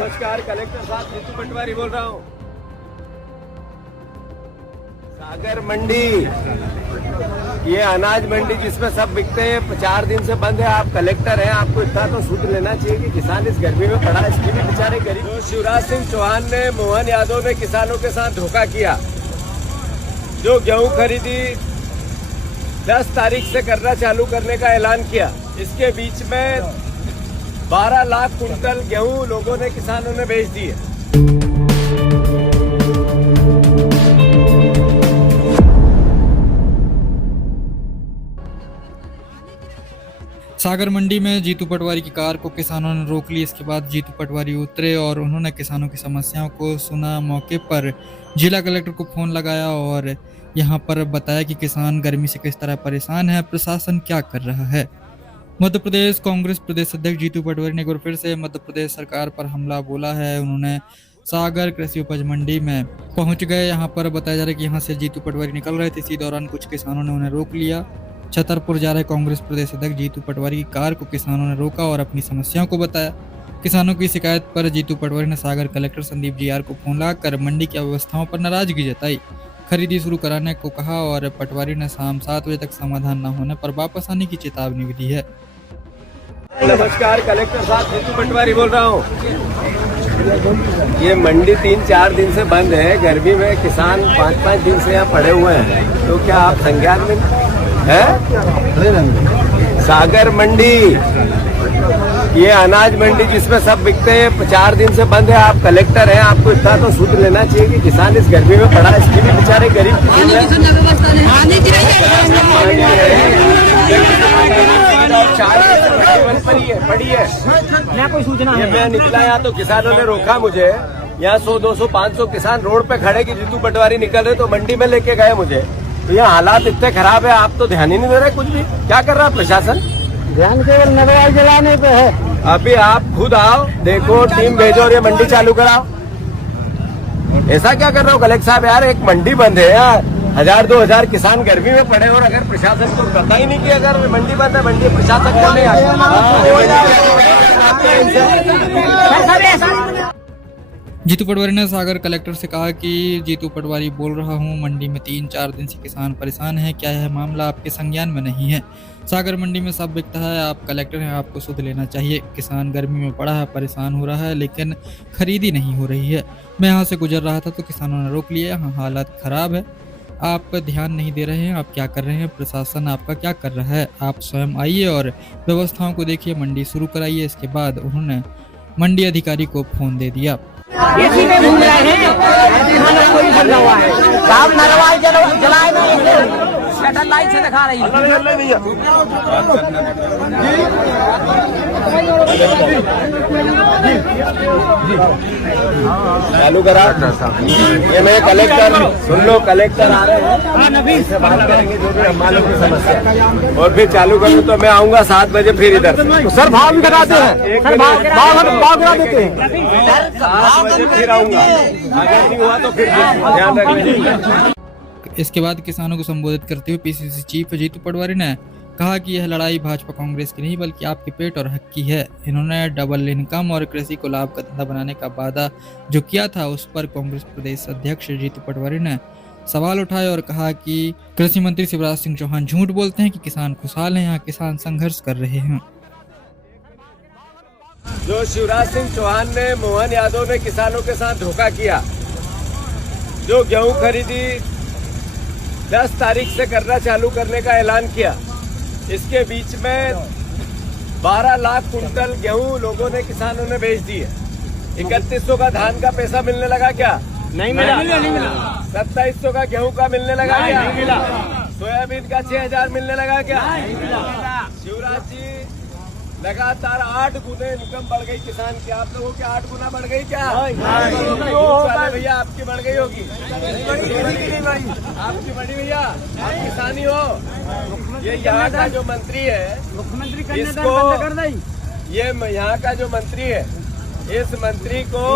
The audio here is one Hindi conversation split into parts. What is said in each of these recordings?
नमस्कार, कलेक्टर साहब जीतू पटवारी बोल रहा हूँ। सागर मंडी, ये अनाज मंडी जिसमें सब बिकते हैं 4 दिन से बंद है। आप कलेक्टर हैं, आपको इतना तो सूद लेना चाहिए कि किसान इस गर्मी में पड़ा है, इसकी भी बेचारे गरीब। तो शिवराज सिंह चौहान ने, मोहन यादव ने किसानों के साथ धोखा किया। जो गेहूं खरीदी 10 तारीख से करना चालू करने का ऐलान किया, इसके बीच में 12 लाख कुंटल गेहूं लोगों ने, किसानों ने बेच दिए। सागर मंडी में जीतू पटवारी की कार को किसानों ने रोक ली। इसके बाद जीतू पटवारी उतरे और उन्होंने किसानों की समस्याओं को सुना। मौके पर जिला कलेक्टर को फोन लगाया और यहां पर बताया कि किसान गर्मी से किस तरह परेशान है, प्रशासन क्या कर रहा है। मध्य प्रदेश कांग्रेस प्रदेश अध्यक्ष जीतू पटवारी ने एक बार फिर से मध्य प्रदेश सरकार पर हमला बोला है। उन्होंने सागर कृषि उपज मंडी में पहुंच गए। यहाँ पर बताया जा रहा है कि यहाँ से जीतू पटवारी निकल रहे थे, इसी दौरान कुछ किसानों ने उन्हें रोक लिया। छतरपुर जा रहे कांग्रेस प्रदेश अध्यक्ष जीतू पटवारी की कार को किसानों ने रोका और अपनी समस्याओं को बताया। किसानों की शिकायत पर जीतू पटवारी ने सागर कलेक्टर संदीप जीआर को फोन लगाकर मंडी की अव्यवस्थाओं पर नाराजगी जताई, खरीदी शुरू कराने को कहा और पटवारी ने शाम 7 बजे तक समाधान न होने पर वापस आने की चेतावनी भी दी है। नमस्कार, कलेक्टर साहब जीतू पटवारी बोल रहा हूँ। ये मंडी 3-4 दिन से बंद है। गर्मी में किसान 5-5 दिन से यहाँ पड़े हुए हैं, तो क्या आप संज्ञान में है? सागर मंडी, ये अनाज मंडी जिसमें सब बिकते हैं 4 दिन से बंद है। आप कलेक्टर हैं, आपको इतना तो सूद लेना चाहिए कि किसान इस गर्मी में पड़ा है, इसकी भी बेचारे गरीब पड़ी है। कोई सूचना है? मैं निकला यहाँ तो किसानों ने रोका मुझे। यहाँ 100, 200, 500 किसान रोड पे खड़े कि जीतू पटवारी निकल रहे, तो मंडी में लेके गए मुझे। तो यहाँ हालात इतने खराब है, आप तो ध्यान ही नहीं दे रहे कुछ भी। क्या कर रहा है प्रशासन? ध्यान केवल नरवाई जलाने पे है। अभी आप खुद आओ, देखो, टीम भेजो और ये मंडी चालू कराओ। ऐसा क्या कर रहे हो कलेक्टर साहब? यार एक मंडी बंद है यार, 1000-2000 किसान गर्मी में पड़े और अगर प्रशासन को पता ही नहीं कि अगर मंडी बंद है, मंडी प्रशासन को नहीं जीतू पटवारी ने सागर कलेक्टर से कहा कि जीतू पटवारी बोल रहा हूं, मंडी में 3-4 दिन से किसान परेशान है। क्या यह मामला आपके संज्ञान में नहीं है? सागर मंडी में सब बिकता है, आप कलेक्टर हैं, आपको सुध लेना चाहिए। किसान गर्मी में पड़ा है, परेशान हो रहा है, लेकिन खरीदी नहीं हो रही है। मैं यहाँ से गुजर रहा था तो किसानों ने रोक लिया। यहाँ हालत खराब है, आप ध्यान नहीं दे रहे हैं। आप क्या कर रहे हैं? प्रशासन आपका क्या कर रहा है? आप स्वयं आइए और व्यवस्थाओं को देखिए, मंडी शुरू कराइए। इसके बाद उन्होंने मंडी अधिकारी को फोन दे दिया। इसी में घूम रहे हैं, कोई बंदा हुआ है। आप नरवाई जलाए नहीं, शटर लाइट से दिखा रही है। चालू करा। ये मैं कलेक्टर, सुन लो, कलेक्टर आ रहे हैं, इससे बात करेंगे जो भी हमारे की समस्या, और फिर चालू करूँ तो मैं आऊँगा 7 बजे फिर इधर। सर भाव भी कराते हैं, सर भाव करा देते हैं। 7 बजे फिर आऊँगा, अगर नहीं हुआ तो फिर ध्यान रखना। इसके बाद किसानों को संबोधित करते हुए पीसीसी चीफ जीतू पटवारी ने कहा कि यह लड़ाई भाजपा कांग्रेस की नहीं बल्कि आपके पेट और हक की है। इन्होंने डबल इनकम और कृषि को लाभ का धंधा बनाने का वादा जो किया था, उस पर कांग्रेस प्रदेश अध्यक्ष जीतू पटवारी ने सवाल उठाए और कहा कि कृषि मंत्री शिवराज सिंह चौहान झूठ बोलते हैं कि किसान खुशहाल हैं। यहाँ किसान संघर्ष कर रहे हैं। जो शिवराज सिंह चौहान ने, मोहन यादव ने किसानों के साथ धोखा किया। जो गेहूं खरीदी 10 तारीख से करना चालू करने का ऐलान किया, इसके बीच में 12 लाख कुंटल गेहूं लोगों ने, किसानों ने बेच दिए। 3100 का धान का पैसा मिलने लगा क्या? नहीं मिला। 2700 का गेहूं का मिलने लगा क्या? नहीं मिला। सोयाबीन का 6000 मिलने लगा क्या? नहीं मिला। शिवराज जी, लगातार 8 गुने इनकम बढ़ गई किसान की। आप लोगों की 8 गुना बढ़ गई क्या? भैया आपकी बढ़ गई होगी, आपकी बड़ी भैया, आप किसानी हो। ये यहाँ का जो मंत्री है, मुख्यमंत्री इसको, ये यहाँ का जो मंत्री है, इस मंत्री को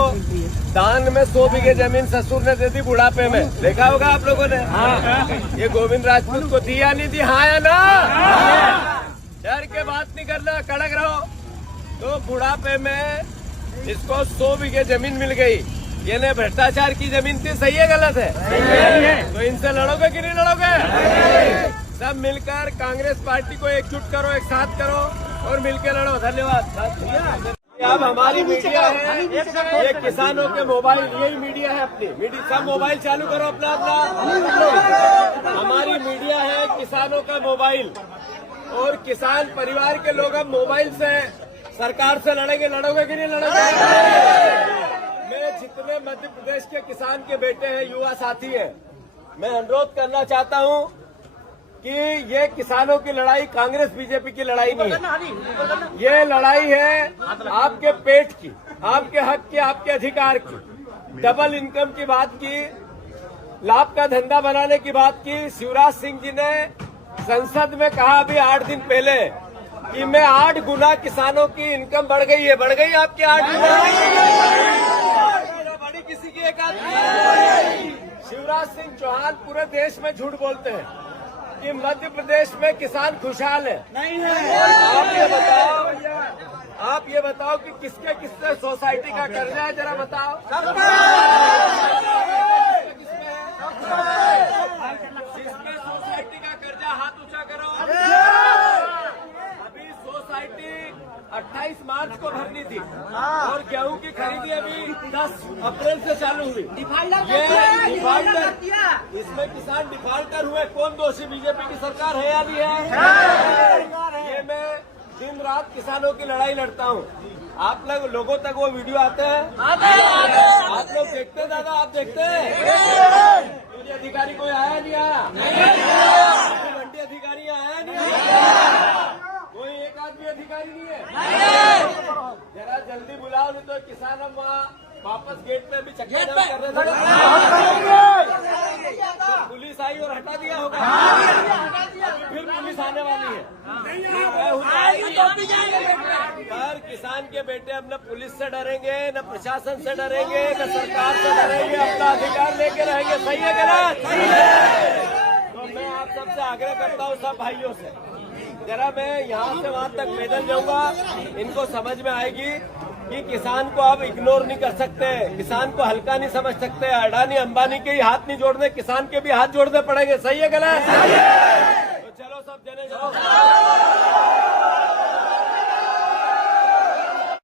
दान में 100 बीघे जमीन ससुर ने दे दी बुढ़ापे में। देखा होगा आप लोगों ने। ये गोविंद राजपूत को दी या नहीं दी? हाँ या ना? डर के बात नहीं करना, कड़क रहो। तो बुढ़ापे में इसको 100 बीघे जमीन मिल गई। ये ने भ्रष्टाचार की जमीन थी, सही है गलत है? सही है। तो इनसे लड़ोगे कि नहीं लड़ोगे? सब मिलकर कांग्रेस पार्टी को एकजुट करो, एक साथ करो और मिलकर लड़ो। धन्यवाद। अब हमारी मीडिया है, ये किसानों के मोबाइल, यही मीडिया है अपनी मीडिया। सब मोबाइल चालू करो अपना अपना। हमारी मीडिया है किसानों का मोबाइल, और किसान परिवार के लोग अब मोबाइल से सरकार से लड़ेंगे। लड़ोगे कि नहीं लड़ोगे? मैं जितने मध्य प्रदेश के किसान के बेटे हैं, युवा साथी हैं, मैं अनुरोध करना चाहता हूं कि ये किसानों की लड़ाई कांग्रेस बीजेपी की लड़ाई नहीं है। ये लड़ाई है आपके पेट की, आपके हक की, आपके अधिकार की। डबल इनकम की बात की, लाभ का धंधा बनाने की बात की। शिवराज सिंह जी ने संसद में कहा अभी 8 दिन पहले कि मैं 8 गुना किसानों की इनकम बढ़ गई है। बढ़ गई आपकी 8 गुना? बड़ी किसी की एक आदमी? शिवराज सिंह चौहान पूरे देश में झूठ बोलते हैं कि मध्य प्रदेश में किसान खुशहाल है। नहीं है। आप ये बताओ कि किसके किससे सोसाइटी का कर्जा है, जरा बताओ। जिसके सोसाइटी का कर्जा, हाथ ऊंचा करो। अभी सोसाइटी 28 मार्च को भरनी थी और गेहूं की खरीदी अभी 10 अप्रैल से चालू हुई। ये डिफाल्टर, इसमें किसान डिफाल्टर हुए। कौन दोषी? बीजेपी की सरकार है या नहीं है? ये मैं दिन रात किसानों की लड़ाई लड़ता हूँ। आप लोगों तक वो वीडियो आते हैं? आप लोग देखते हैं? दादा आप देखते हैं? अधिकारी कोई आया नहीं आया? मंडी अधिकारी आया नहीं आया? कोई एक आदमी अधिकारी नहीं है? जरा जल्दी बुलाओ, नहीं तो किसान हम वहाँ वापस गेट पे भी चक्कर जाम कर रहे थे। तो पुलिस आई और हटा दिया होगा। फिर पुलिस आने वाली है। पर किसान के बेटे अब न पुलिस से डरेंगे, न प्रशासन से डरेंगे, न सरकार से डरेंगे। अपना अधिकार लेके रहेंगे। सही है गलत? तो मैं आप सबसे आग्रह करता हूँ, सब भाइयों से, जरा मैं यहाँ से वहाँ तक पैदल जाऊंगा। इनको समझ में आएगी कि किसान को आप इग्नोर नहीं कर सकते, किसान को हल्का नहीं समझ सकते। अडानी अंबानी के ही हाथ नहीं जोड़ने, किसान के भी हाथ जोड़ने पड़ेंगे। सही है गलत? तो चलो सब जने जाओ।